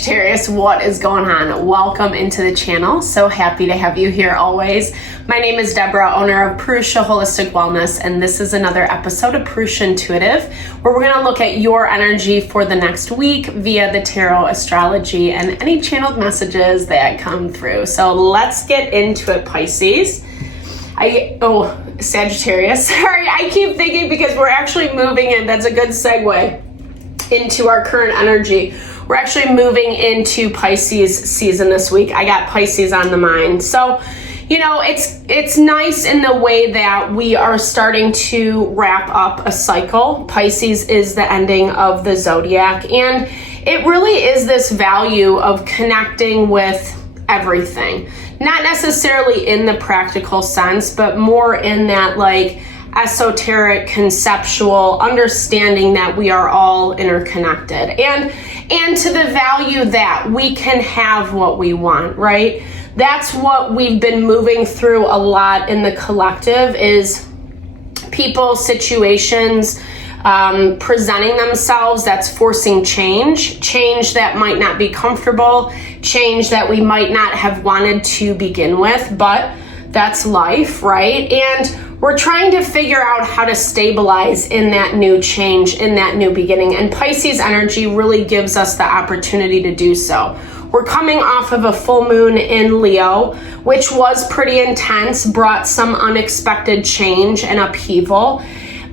Sagittarius, what is going on? Welcome into the channel. So happy to have you here always. My name is Deborah, owner of Purusha Holistic Wellness, and this is another episode of Purusha Intuitive, where we're going to look at your energy for the next week via the tarot, astrology, and any channeled messages that come through. So let's get into it, Pisces. Sagittarius. Sorry, I keep thinking because we're actually moving in. That's a good segue into our current energy. We're actually moving into Pisces season this week. I got Pisces on the mind. So, you know, it's nice in the way that we are starting to wrap up a cycle. Pisces is the ending of the zodiac, and it really is this value of connecting with everything. Not necessarily in the practical sense, but more in that like esoteric, conceptual understanding that we are all interconnected, and to the value that we can have what we want, right? That's what we've been moving through a lot in the collective, is people, situations, presenting themselves that's forcing change that might not be comfortable, change that we might not have wanted to begin with, but that's life, right? And we're trying to figure out how to stabilize in that new change, in that new beginning. And Pisces energy really gives us the opportunity to do so. We're coming off of a full moon in Leo, which was pretty intense, brought some unexpected change and upheaval.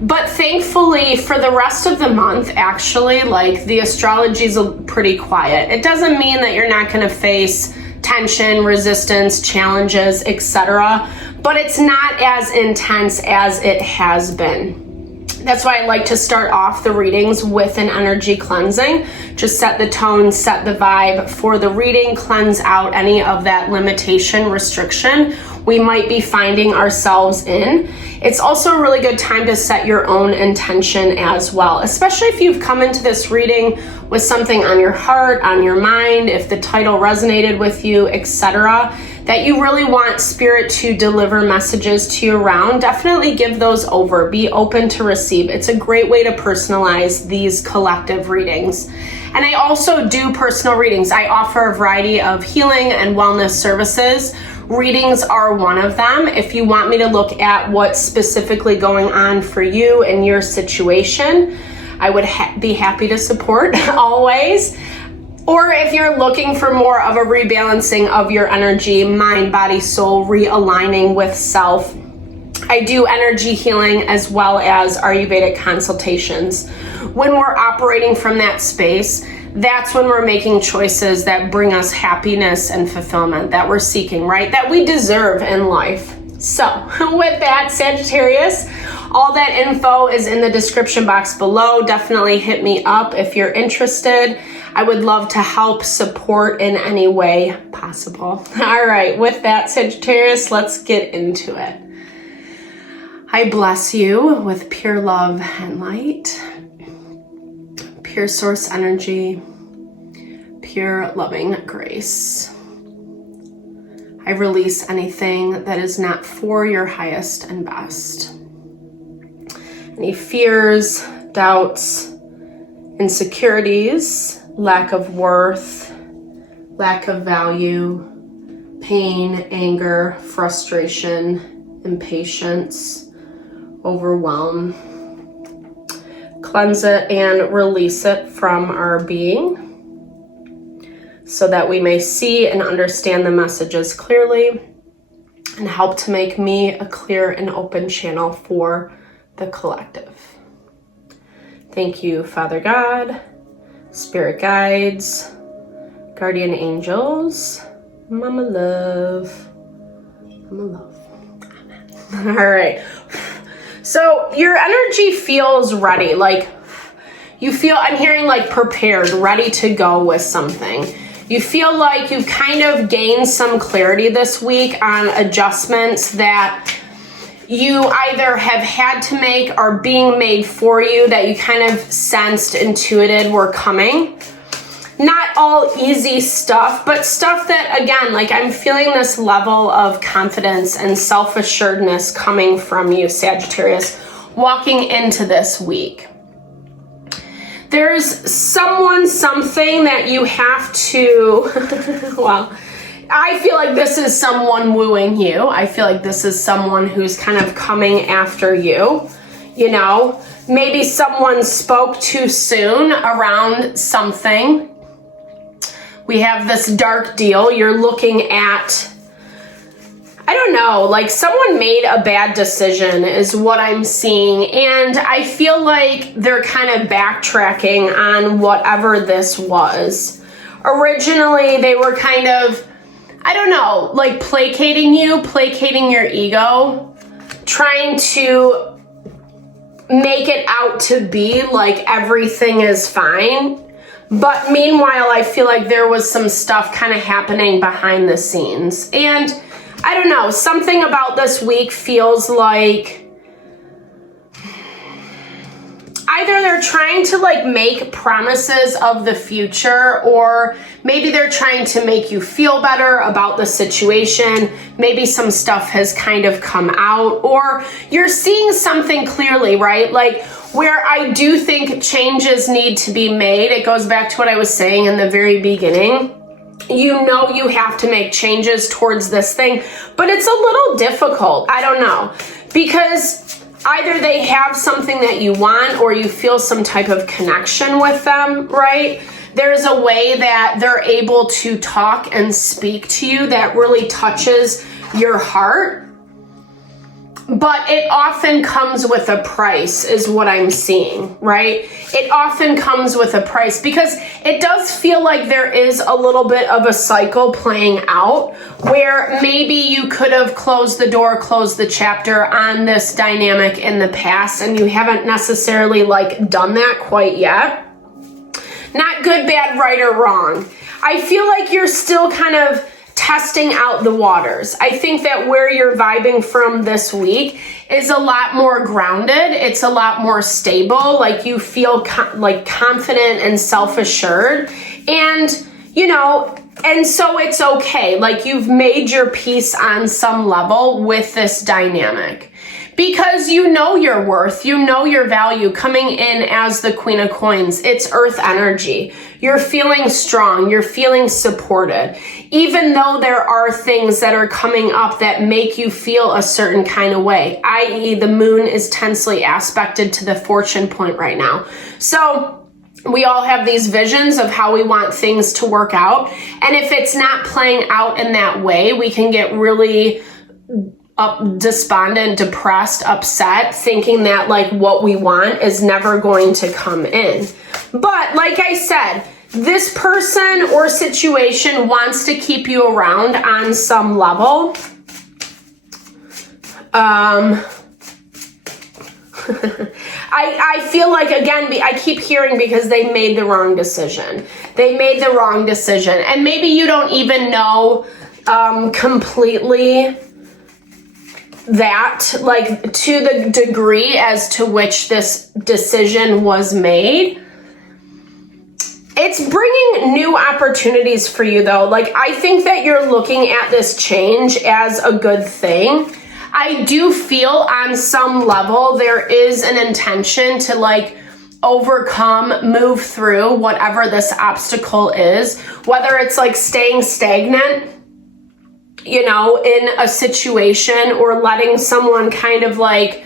But thankfully, for the rest of the month, actually, like the astrology is pretty quiet. It doesn't mean that you're not going to face tension, resistance, challenges, etc., but it's not as intense as it has been. That's why I like to start off the readings with an energy cleansing. Just set the tone, set the vibe for the reading, cleanse out any of that limitation, restriction we might be finding ourselves in. It's also a really good time to set your own intention as well, especially if you've come into this reading with something on your heart, on your mind, if the title resonated with you, etc., that you really want spirit to deliver messages to you around. Definitely give those over. Be open to receive. It's a great way to personalize these collective readings. And I also do personal readings. I offer a variety of healing and wellness services. Readings are one of them. If you want me to look at what's specifically going on for you and your situation, I would be happy to support always. Or if you're looking for more of a rebalancing of your energy, mind, body, soul, realigning with self, I do energy healing as well as Ayurvedic consultations. When we're operating from that space, that's when we're making choices that bring us happiness and fulfillment that we're seeking, right? That we deserve in life. So with that, Sagittarius, all that info is in the description box below. Definitely hit me up if you're interested. I would love to help support in any way possible. All right, with that, Sagittarius, let's get into it. I bless you with pure love and light, pure source energy, pure loving grace. I release anything that is not for your highest and best. Any fears, doubts, insecurities, lack of worth, lack of value, pain, anger, frustration, impatience, overwhelm. Cleanse it and release it from our being so that we may see and understand the messages clearly and help to make me a clear and open channel for the collective. Thank you, Father God, Spirit guides, guardian angels, Mama Love. Mama Love. Amen. All right. So your energy feels ready. Like you feel, I'm hearing like prepared, ready to go with something. You feel like you've kind of gained some clarity this week on adjustments that you either have had to make or being made for you that you kind of sensed, intuited were coming. Not all easy stuff, but stuff that, again, like I'm feeling this level of confidence and self-assuredness coming from you, Sagittarius, walking into this week. There's something that you have to, well, I feel like this is someone wooing you. I feel like this is someone who's kind of coming after you, you know. Maybe someone spoke too soon around something. We have this dark deal. You're looking at, I don't know, like someone made a bad decision is what I'm seeing. And I feel like they're kind of backtracking on whatever this was. Originally, they were kind of, I don't know, like placating you, placating your ego, trying to make it out to be like everything is fine. But meanwhile, I feel like there was some stuff kind of happening behind the scenes. And I don't know, something about this week feels like either they're trying to like make promises of the future, or maybe they're trying to make you feel better about the situation. Maybe some stuff has kind of come out, or you're seeing something clearly, right? Like where I do think changes need to be made. It goes back to what I was saying in the very beginning. You know you have to make changes towards this thing, but it's a little difficult. I don't know, because either they have something that you want or you feel some type of connection with them, right? There's a way that they're able to talk and speak to you that really touches your heart. But it often comes with a price is what I'm seeing, right? It often comes with a price because it does feel like there is a little bit of a cycle playing out where maybe you could have closed the door, closed the chapter on this dynamic in the past, and you haven't necessarily like done that quite yet. Not good, bad, right, or wrong. I feel like you're still kind of testing out the waters. I think that where you're vibing from this week is a lot more grounded. It's a lot more stable. Like you feel like confident and self-assured. And, you know, and so it's okay. Like you've made your peace on some level with this dynamic. Because you know your worth, you know your value coming in as the Queen of Coins. It's earth energy. You're feeling strong. You're feeling supported. Even though there are things that are coming up that make you feel a certain kind of way, i.e. the moon is tensely aspected to the fortune point right now. So we all have these visions of how we want things to work out. And if it's not playing out in that way, we can get really despondent, depressed, upset, thinking that like what we want is never going to come in. But like I said, this person or situation wants to keep you around on some level. I feel like, again, I keep hearing because they made the wrong decision. They made the wrong decision. And maybe you don't even know completely that, like to the degree as to which this decision was made. It's bringing new opportunities for you though. Like I think that you're looking at this change as a good thing. I do feel on some level there is an intention to like overcome, move through whatever this obstacle is, whether it's like staying stagnant, you know, in a situation, or letting someone kind of like,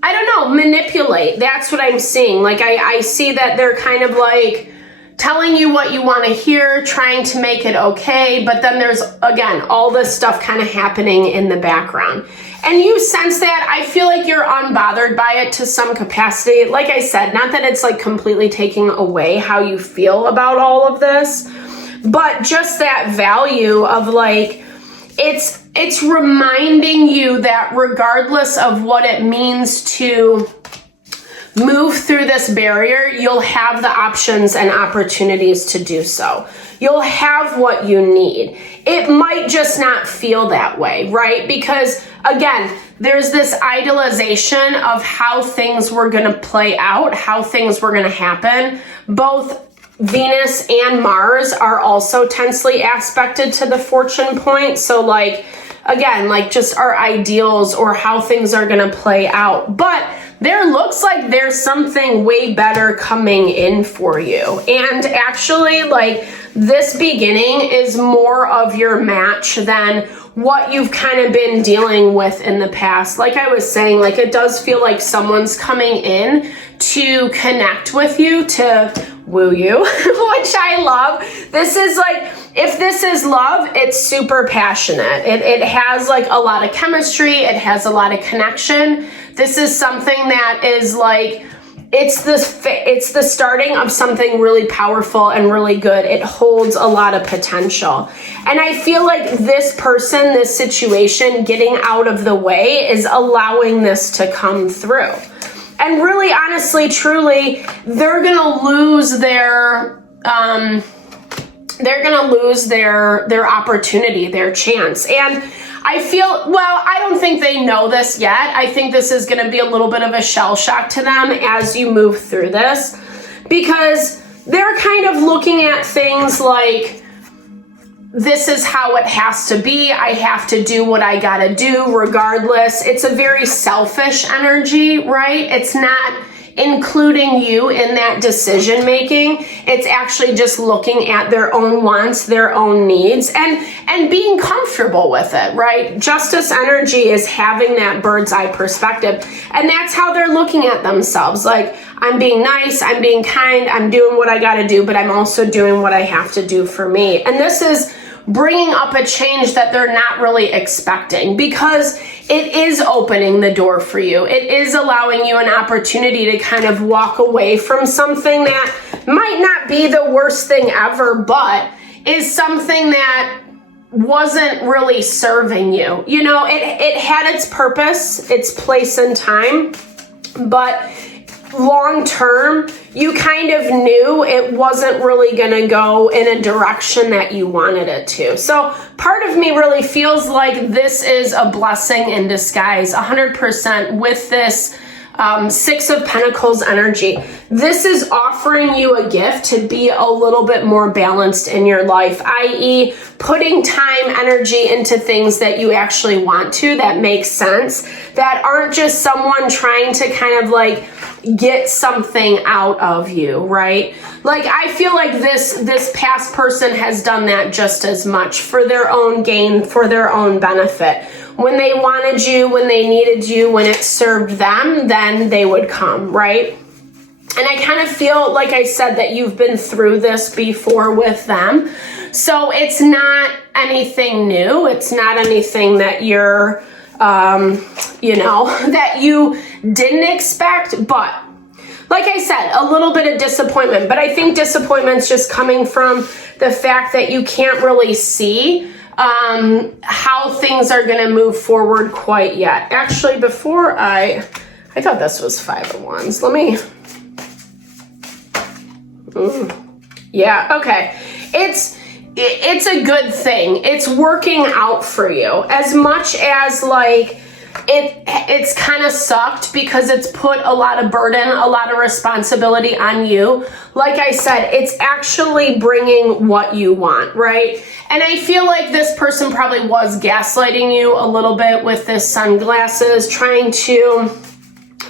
I don't know, manipulate. That's what I'm seeing. Like I see that they're kind of like telling you what you want to hear, trying to make it okay. But then there's, again, all this stuff kind of happening in the background. And you sense that. I feel like you're unbothered by it to some capacity. Like I said, not that it's like completely taking away how you feel about all of this, but just that value of like, it's reminding you that regardless of what it means to move through this barrier, you'll have the options and opportunities to do so. You'll have what you need. It might just not feel that way, right? Because again, there's this idealization of how things were going to play out, how things were going to happen. Both Venus and Mars are also tensely aspected to the fortune point. So like, again, like just our ideals or how things are going to play out. But there looks like there's something way better coming in for you. And actually, like, this beginning is more of your match than what you've kind of been dealing with in the past. Like I was saying, like, it does feel like someone's coming in to connect with you, to woo you, which I love. This is like, if this is love, it's super passionate. It has like a lot of chemistry. It has a lot of connection. This is something that is like, it's the starting of something really powerful and really good. It holds a lot of potential. And I feel like this person, this situation, getting out of the way is allowing this to come through. And really, honestly, truly, they're gonna lose their opportunity, their chance. And I feel, well, I don't think they know this yet. I think this is going to be a little bit of a shell shock to them as you move through this, because they're kind of looking at things like, this is how it has to be. I have to do what I got to do regardless. It's a very selfish energy, right? It's not including you in that decision making. It's actually just looking at their own wants, their own needs, and being comfortable with it, right? Justice energy is having that bird's eye perspective. And that's how they're looking at themselves. Like, I'm being nice, I'm being kind, I'm doing what I gotta do, but I'm also doing what I have to do for me. And this is bringing up a change that they're not really expecting, because it is opening the door for you. It is allowing you an opportunity to kind of walk away from something that might not be the worst thing ever, but is something that wasn't really serving you. You know, it had its purpose, its place and time, but long term, you kind of knew it wasn't really going to go in a direction that you wanted it to. So part of me really feels like this is a blessing in disguise, 100%, with this Six of Pentacles energy. This is offering you a gift to be a little bit more balanced in your life, i.e. putting time, energy into things that you actually want to, that make sense, that aren't just someone trying to kind of like get something out of you, right? Like, I feel like this past person has done that just as much for their own gain, for their own benefit. When they wanted you, when they needed you, when it served them, then they would come, right? And I kind of feel, like I said, that you've been through this before with them. So it's not anything new. It's not anything that you're, that you didn't expect. But like I said, a little bit of disappointment. But I think disappointment's just coming from the fact that you can't really see how things are going to move forward quite yet. Actually, before I thought this was Five of Wands. Let me, yeah, okay. It's a good thing. It's working out for you, as much as like it's kind of sucked because it's put a lot of burden, a lot of responsibility on you. Like I said, it's actually bringing what you want, right? And I feel like this person probably was gaslighting you a little bit with this sunglasses, trying to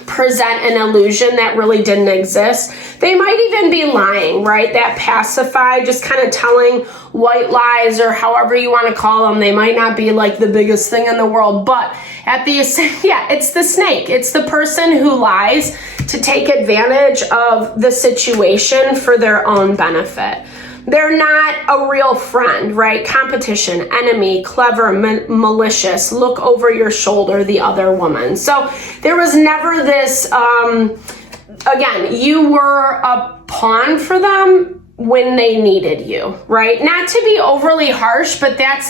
present an illusion that really didn't exist. They might even be lying, right? That pacify, just kind of telling white lies, or however you want to call them. They might not be like the biggest thing in the world, but it's the snake. It's the person who lies to take advantage of the situation for their own benefit. They're not a real friend, right? Competition, enemy, clever, malicious, look over your shoulder, the other woman. So there was never this, again, you were a pawn for them when they needed you, right? Not to be overly harsh, but that's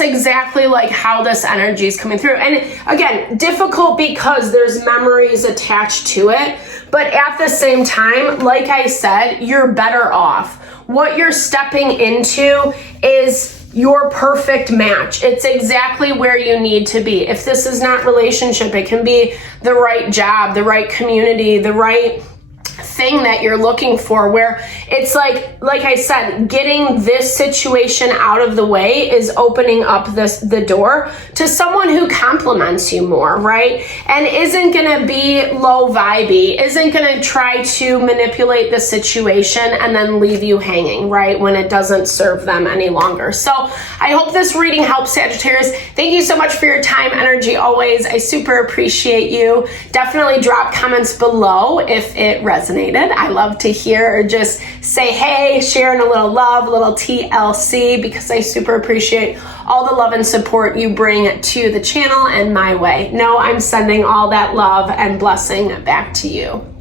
exactly like how this energy is coming through. And again, difficult because there's memories attached to it. But at the same time, like I said, you're better off. What you're stepping into is your perfect match. It's exactly where you need to be. If this is not relationship, it can be the right job, the right community, the right thing that you're looking for, where it's like I said, getting this situation out of the way is opening up the door to someone who compliments you more, right? And isn't gonna be low vibey, isn't gonna try to manipulate the situation and then leave you hanging, right? When it doesn't serve them any longer. So I hope this reading helps, Sagittarius. Thank you so much for your time, energy, always. I super appreciate you. Definitely drop comments below if it resonated. I love to hear, or just say hey, sharing a little love, a little TLC, because I super appreciate all the love and support you bring to the channel and my way. No, I'm sending all that love and blessing back to you.